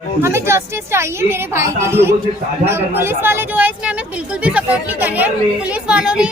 हमें जस्टिस चाहिए मेरे भाई के लिए। पुलिस वाले जो है इसमें हमें बिल्कुल भी सपोर्ट नहीं कर रहे हैं। पुलिस वालों ने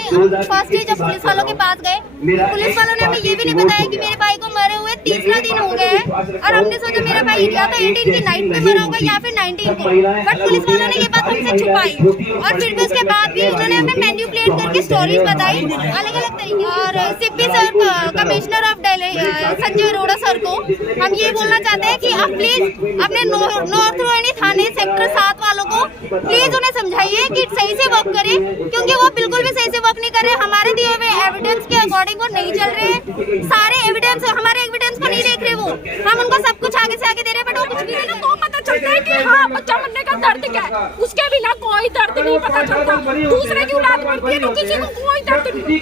फर्स्ट डे जब पुलिस वालों के पास गए, पुलिस वालों ने हमें ये भी नहीं बताया कि मेरे भाई को मरे हुए तीसरा दिन हो गया है, और हमने सोचा मेरा भाई या तो 18 की नाइट में मरा होगा या फिर 19 को, बट पुलिस वालों ने ये बात हमसे छुपाई। और फिर भी उसके बाद भी उन्होंने हमें मैन्युपुलेट करके स्टोरीज बताई अलग अलग तरीके। और CP sir, commissioner of Delhi Sanjay Arora sir को हम ये बोलना चाहते हैं कि आप प्लीज अपने नॉर्थ रोहिणी थाने सेक्टर 7 वालों को प्लीज उन्हें समझाइए कि सही से वर्क करे, क्योंकि वो बिल्कुल भी सही से वर्क नहीं कर रहे। हमारे दिए हुए एविडेंस के अकॉर्डिंग वो नहीं चल रहे हैं। सारे एविडेंस, हमारे एविडेंस को नहीं देख रहे वो। हम उनको सब कुछ आगे से आगे दे रहे हैं, बट वो कुछ भी नहीं। तो पता चलता है कि हाँ बच्चा मरने का दर्द क्या है, उसके बिना कोई दर्द नहीं पता चलता। दूसरे की औलाद मरती है तो किसी को कोई दर्द नहीं।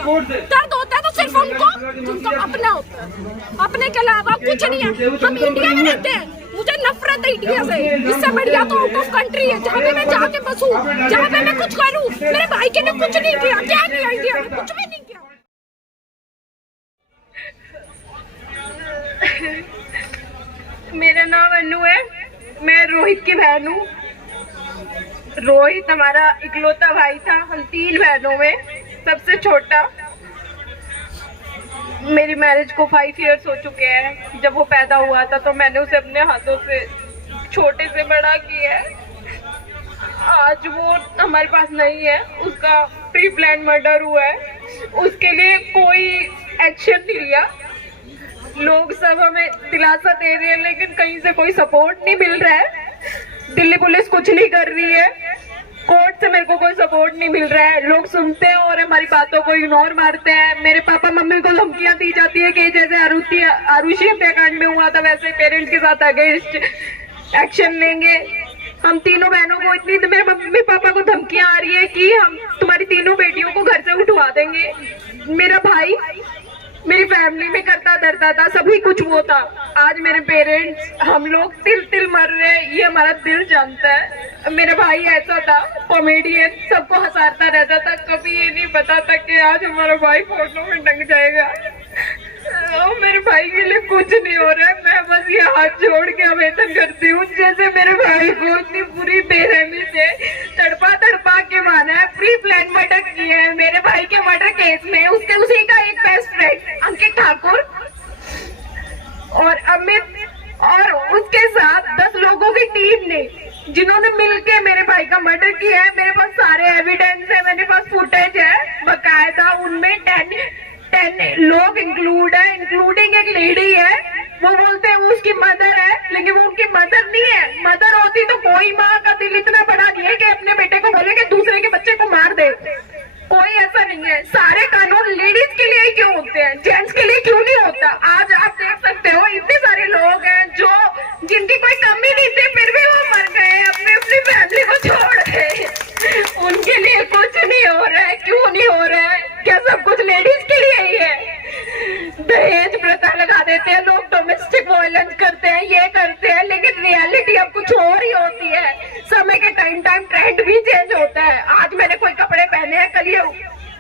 दर्द होता है तो सिर्फ उनको जिनको अपना होता है, अपने के अलावा कुछ नहीं है। हम इंडिया में रहते हैं, मुझे नफरत है इंडिया से। इससे बढ़िया तो आउट ऑफ कंट्री है, जहाँ पे मैं जाके बसूं, जहाँ पे मैं कुछ करूं। मेरे भाई के ने कुछ नहीं किया, क्या किया इंडिया में, कुछ भी नहीं किया। मेरा नाम अनु है, मैं रोहित की बहन हूँ। रोहित हमारा इकलौता भाई था, हम 3 बहनों में सबसे छोटा। मेरी मैरिज को 5 इयर्स हो चुके हैं। जब वो पैदा हुआ था तो मैंने उसे अपने हाथों से छोटे से बड़ा किया है। आज वो हमारे पास नहीं है, उसका प्री प्लान मर्डर हुआ है, उसके लिए कोई एक्शन नहीं लिया। लोग सब हमें दिलासा दे रहे हैं, लेकिन कहीं से कोई सपोर्ट नहीं मिल रहा है। दिल्ली पुलिस कुछ नहीं कर रही है, कोर्ट से मेरे को कोई सपोर्ट नहीं मिल रहा है। लोग सुनते हैं और हमारी बातों को इग्नोर मारते हैं। मेरे पापा मम्मी को धमकियां दी जाती है कि जैसे आरुषि हत्याकांड में हुआ था वैसे पेरेंट्स के साथ अगेंस्ट एक्शन लेंगे। हम तीनों बहनों को इतनी, मेरे मम्मी पापा को धमकियां आ रही है कि हम तुम्हारी तीनों बेटियों को घर से उठवा देंगे। मेरा भाई मेरी फैमिली में करता धरता था, सभी कुछ वो था। आज मेरे पेरेंट्स, हम लोग तिल तिल मर रहे हैं, ये हमारा दिल जानता है। मेरा भाई ऐसा था, कॉमेडियन, सबको हंसाता रहता था। कभी ये नहीं पता था कि आज हमारा भाई फोटो में टंग जाएगा। मेरे भाई के लिए कुछ नहीं हो रहा है। मैं बस ये हाथ जोड़ के आवेदन करती हूँ, जैसे मेरे भाई को इतनी पूरी बेरहमी से तड़पा तड़पा के मारा है, प्री प्लान मर्डर किया है। मेरे भाई के मर्डर केस में उसके उसी का एक बेस्ट फ्रेंड अंकित ठाकुर और अमित और उसके साथ 10 लोगों की टीम ने, जिन्होंने मिलके मेरे भाई का मर्डर किया है। मेरे पास सारे एविडेंस है, मेरे पास फुटेज है बकायदा। उनमें 10 लोग इंक्लूड है, इंक्लूडिंग एक लेडी है। वो बोलते हैं वो उसकी मदर है, लेकिन वो उनकी मदर नहीं है। मदर होती तो कोई माँ का दिल इतना बड़ा नहीं है कि अपने बेटे को बोले कि दूसरे के बच्चे को मार दे। कोई ऐसा नहीं है। सारे कानून लेडीज के लिए क्यों होते हैं, जेंट्स के लिए क्यों नहीं होता? आज आप देख सकते हो इतने सारे लोग हैं जो जिनकी कोई कमी नहीं थी, फिर भी वो मर गए, अपनी फैमिली को छोड़ गए। उनके लिए कुछ नहीं हो रहा है। क्यों नहीं हो रहा है? क्या सब कुछ लेडीज के लिए ही है? दहेज प्रथा लगा देते हैं लोग, डोमेस्टिक वायलेंस करते हैं, ये करते हैं, लेकिन रियलिटी अब कुछ और ही होती है। समय के टाइम ट्रेंड भी चेंज होता है। आज मैंने कोई कपड़े पहने हैं, कल ये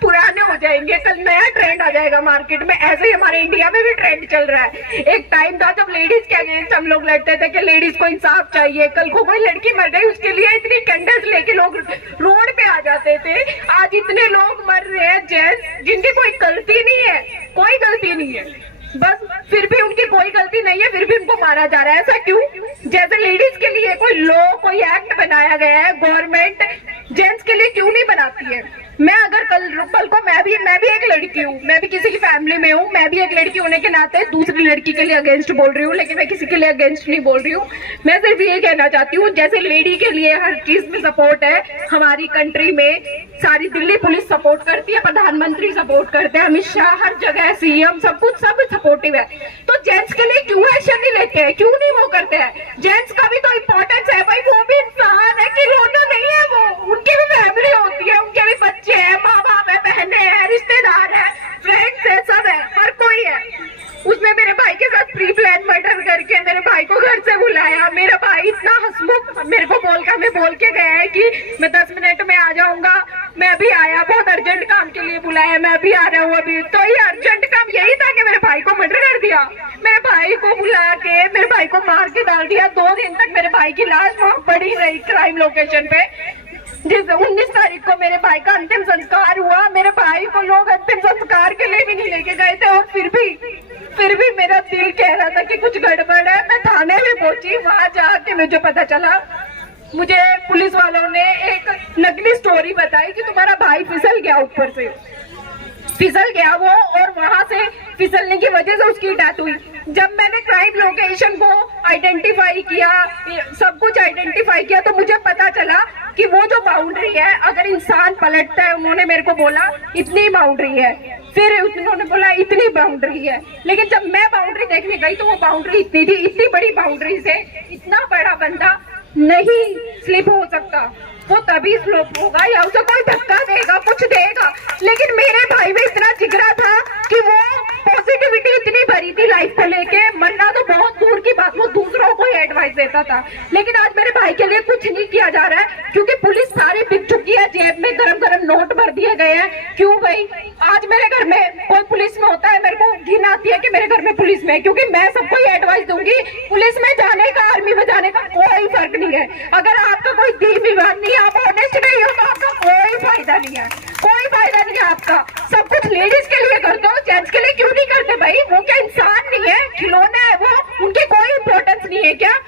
पुराने हो जाएंगे, कल नया ट्रेंड आ जाएगा मार्केट में। ऐसे ही हमारे इंडिया में भी ट्रेंड चल रहा है। एक टाइम था जब लेडीज के अगेंस्ट हम लोग लड़ते थे कि लेडीज को इंसाफ चाहिए। कल को कोई लड़की मर गई, उसके लिए इतनी कैंडल्स लेके लोग रोड पे आ जाते थे। आज इतने लोग मर रहे हैं जेंट्स जिनकी कोई गलती नहीं है, कोई गलती नहीं है, बस फिर भी उनकी कोई गलती नहीं है, फिर भी उनको मारा जा रहा है। ऐसा क्यों? जैसे लेडीज के लिए कोई लॉ, कोई एक्ट बनाया गया है गवर्नमेंट, जेंट्स के लिए क्यों नहीं बनाती है? मैं अगर कल को मैं भी एक लड़की हूँ, मैं भी किसी की फैमिली में हूँ, मैं भी एक लड़की होने के नाते दूसरी लड़की के लिए अगेंस्ट बोल रही हूँ, लेकिन मैं किसी के लिए अगेंस्ट नहीं बोल रही हूँ। मैं सिर्फ ये कहना चाहती हूँ, जैसे लेडी के लिए हर चीज में सपोर्ट है हमारी कंट्री में, सारी दिल्ली पुलिस सपोर्ट करती है, प्रधानमंत्री सपोर्ट करते हैं, अमित शाह, हर जगह सीएम, सब कुछ सब सपोर्टिव है। तो जेंट्स के लिए क्यों एक्शन नहीं लेते हैं? क्यों नहीं वो करते हैं? जेंट्स का भी तो इम्पोर्टेंस है भाई, वो भी इंसान है, खिलौना नहीं है वो। उनकी भी फैमिली होती है, उनके भी बच्चे हैं, माँ बाप है, बहनें हैं, रिश्तेदार है, फ्रेंड्स है, सब है, हर कोई है। उसने मेरे भाई के साथ प्री प्लान मर्डर करके मेरे भाई को घर से बुलाया। मेरा भाई इतना हंसमुख मेरे को बोल के गया है कि मैं 10 मिनट में आ जाऊंगा। मैं अभी आया, बहुत अर्जेंट काम के लिए बुलाया, मैं अभी आ रहा हूँ। अभी तो ये अर्जेंट काम यही था कि मेरे भाई को मर्डर कर दिया। मेरे भाई को बुला के मेरे भाई को मार के डाल दिया। 2 दिन तक मेरे भाई की लाश वहाँ पड़ी रही क्राइम लोकेशन पे। जिस 19 तारीख को मेरे भाई का अंतिम संस्कार हुआ, मेरे भाई को लोग अंतिम संस्कार के लिए भी नहीं लेके गए थे, और फिर भी मेरा दिल कह रहा था कि कुछ गड़बड़ है। मैं थाने में पहुंची, वहां जाके मुझे पता चला, मुझे पुलिस वालों ने एक नकली स्टोरी बताई कि तुम्हारा भाई फिसल गया, ऊपर से फिसल गया वो, और वहां से फिसलने की वजह से उसकी डेथ हुई। जब मैंने क्राइम लोकेशन को आइडेंटिफाई किया, सब कुछ आइडेंटिफाई किया, तो मुझे पता चला कि वो जो बाउंड्री है, अगर इंसान पलटता है, उन्होंने मेरे को बोला इतनी बाउंड्री है, फिर उन्होंने बोला इतनी बाउंड्री है, लेकिन जब मैं बाउंड्री देखने गई तो वो बाउंड्री इतनी थी। इतनी बड़ी बाउंड्री से इतना बड़ा बंदा नहीं स्लिप हो सकता, वो तभी स्लिप होगा या उसे कोई धक्का देगा, कुछ देगा। लेकिन मेरे भाई में इतना जिगरा था कि वो पॉजिटिविटी इतनी भरी थी लाइफ को लेके, मरना तो बहुत दूर की बात, वो दूसरों को ही एडवाइस देता था। लेकिन आज मेरे भाई के लिए कुछ नहीं किया जा रहा है, क्योंकि पुलिस सारी बिक चुकी है, जेब में गरम गरम नोट भर दिए गए हैं। क्यों भाई? आज मेरे घर में कोई पुलिस में होता है, मेरे को घिन आती है कि मेरे घर में पुलिस में, क्योंकि मैं सबको ही एडवाइस दूंगी, पुलिस में जाने का, आर्मी में जाने का कोई फर्क नहीं है। अगर आपका कोई दीन विवाद नहीं, आप ऑनेस्ट नहीं हो, तो आपका कोई फायदा नहीं है, कोई फायदा नहीं है आपका। सब कुछ लेडीज के लिए करते हो, जेंट्स के लिए क्यों नहीं करते भाई? वो क्या इंसान नहीं है, खिलौने है वो, उनकी कोई इंपॉर्टेंस नहीं है क्या?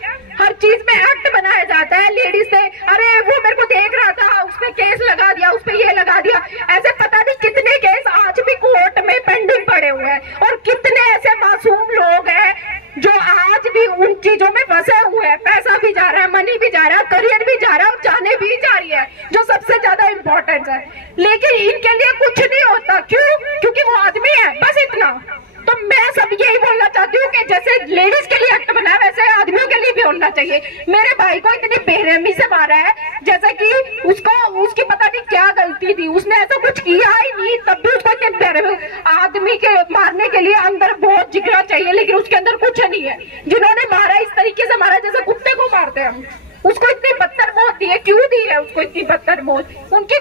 हर चीज में एक्ट बनाया जाता है लेडीज से। अरे वो मेरे को देख रहा था, उसने केस लगा दिया, उसपे ये लगा दिया, ऐसे पता नहीं कितने केस आज भी कोर्ट में पेंडिंग पड़े हुए हैं, और कितने ऐसे मासूम लोग हैं जो आज भी उन चीजों में फंसे हुए हैं। पैसा भी जा रहा है, मनी भी जा रहा है, करियर भी जा रहा है, और जाने भी जा रही है, जो सबसे ज्यादा इम्पोर्टेंट है। लेकिन इनके लिए कुछ नहीं होता, क्यों? क्योंकि वो आदमी है, बस इतना। तो मैं सब यही बोलना चाहती हूँ कि जैसे लेडीज के लिए एक्ट बना है, वैसे आदमियों के लिए भी होना चाहिए। मेरे भाई को इतनी बेरहमी से मारा है, जैसे कि उसकी पता नहीं क्या गलती थी, उसने ऐसा कुछ किया ही नहीं, तब भी उसको इतने बेरहमी। आदमी के मारने के लिए अंदर बहुत जिगरा चाहिए, लेकिन उसके अंदर कुछ नहीं है। जिन्होंने मारा इस तरीके से मारा जैसे कुत्ते को मारते हैं हम, उसको इतनी बदतर मौत दी है। क्यों दी है उसको इतनी बदतर मौत? उनके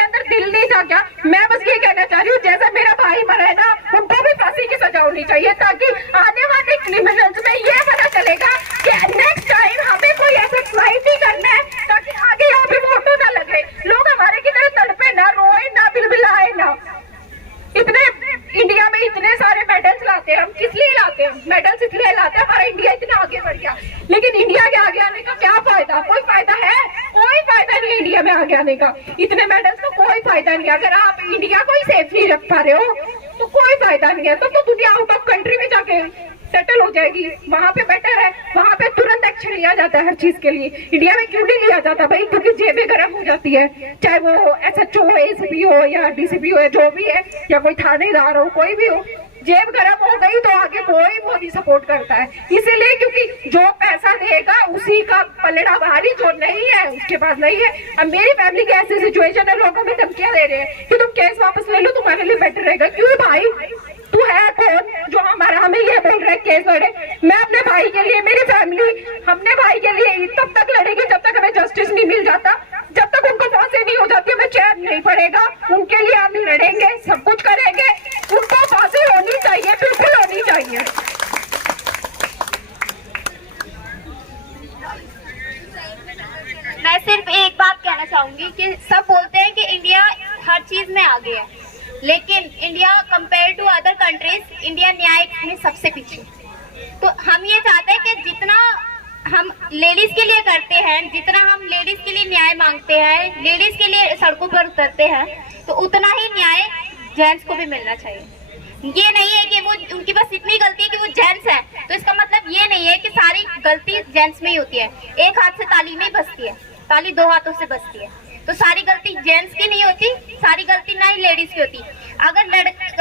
अंदर दिल नहीं था क्या? मैं बस ये कहना चाह रही हूँ, जैसा मेरा भाई मरा है ना, उनको भी फांसी की सजा होनी चाहिए, ताकि आने वाले क्रिमिनल्स में ये पता चलेगा कि नेक्स्ट टाइम हमें कोई ऐसा क्राइम नहीं करना है, ताकि आगे यहाँ पे वोटों ना लगे, लोग हमारे की तरह तड़पे ना, रोए ना, बिलबिलाए ना। इतने इंडिया में इतने सारे मेडल्स लाते हैं हम, किस लिए लाते हैं? मेडल्स इसलिए लाते हैं हमारा इंडिया इतना आगे बढ़ गया, लेकिन इंडिया के आगे आने का क्या फायदा? कोई फायदा है? कोई फायदा नहीं है इंडिया में आगे आने का। इतने मेडल्स का कोई फायदा नहीं। अगर आप इंडिया को ही सेफ नहीं रख पा रहे हो तो कोई फायदा नहीं है। तो दुनिया आउट ऑफ कंट्री में जाके सेटल हो जाएगी, वहां पे बेटर है, वहां पे तुरंत एक्शन लिया जाता है हर चीज के लिए। इंडिया में क्यों नहीं लिया जाता भाई? क्योंकि जेबें गर्म हो जाती है, चाहे वो SHO हो, ACP हो या DCP हो, जो भी है, या कोई थानेदार हो, कोई भी हो, जेब गर्म हो गई तो आगे कोई वो नहीं सपोर्ट करता है। इसीलिए क्योंकि जो पैसा देगा उसी का पलड़ा भारी, जो नहीं है उसके पास नहीं है। अब मेरी फैमिली की ऐसी सिचुएशन है, लोगों में धमकियां दे रहे हैं कि तुम केस वापस ले लो, तुम्हारे लिए बेटर रहेगा। क्यों भाई? तू है कौन जो हमें ये बोल रहा है केस लड़े? मैं अपने भाई के लिए, मेरी फैमिली, हमने भाई के लिए तब तक लड़ेगी जब तक हमें जस्टिस नहीं मिल जाता, जब तक उनको फांसी नहीं हो जाती हमें चैन नहीं पड़ेगा। उनके लिए हम लड़ेंगे, सब कुछ करेंगे, उनको फांसी होनी चाहिए, बिल्कुल होनी चाहिए। मैं सिर्फ एक बात कहना चाहूंगी कि सब बोलते हैं कि इंडिया हर चीज में आगे है, लेकिन India compare to other countries, India न्याय में सबसे पीछे। तो हम ये चाहते हैं कि जितना हम लेडीज के लिए करते हैं, जितना हम लेडीज के लिए न्याय मांगते हैं, लेडीज के लिए सड़कों पर उतरते हैं, तो उतना ही न्याय जेंट्स को भी मिलना चाहिए। ये नहीं है कि वो उनकी बस इतनी गलती है कि वो जेंट्स है, तो इसका मतलब ये नहीं है कि सारी गलती जेंट्स में ही होती है। एक हाथ से ताली नहीं बजती है, ताली 2 हाथों से बजती है। तो सारी गलती जेंट्स की नहीं होती, सारी गलती ना ही लेडीज की होती। अगर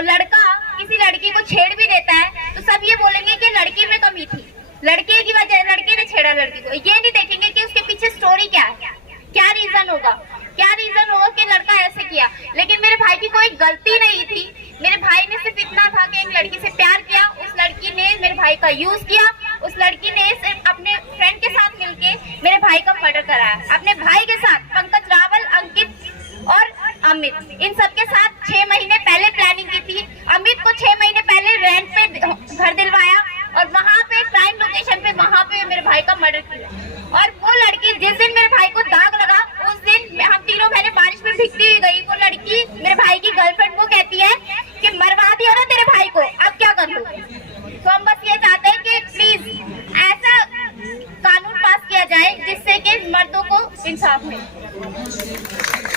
लड़का किसी लड़की को छेड़ भी देता है तो सब ये बोलेंगे कि लड़की में कमी थी, लड़के की वजह, लड़के ने छेड़ा लड़की को। ये नहीं देखेंगे कि उसके पीछे स्टोरी क्या है, क्या रीजन होगा कि लड़का ऐसे किया। लेकिन मेरे भाई की कोई गलती नहीं थी, मेरे भाई ने सिर्फ इतना था कि एक लड़की से प्यार किया, उस लड़की ने मेरे भाई का यूज किया, उस लड़की ने सिर्फ अपने फ्रेंड के साथ मिलके मेरे भाई का मर्डर कराया। अपने भाई के साथ पंकज रावल, अंकित और अमित, इन सबके साथ 6 महीने पहले प्लानिंग की थी। अमित को 6 महीने पहले रेंट पे घर दिलवाया जाए जिससे कि मर्दों को इंसाफ मिले।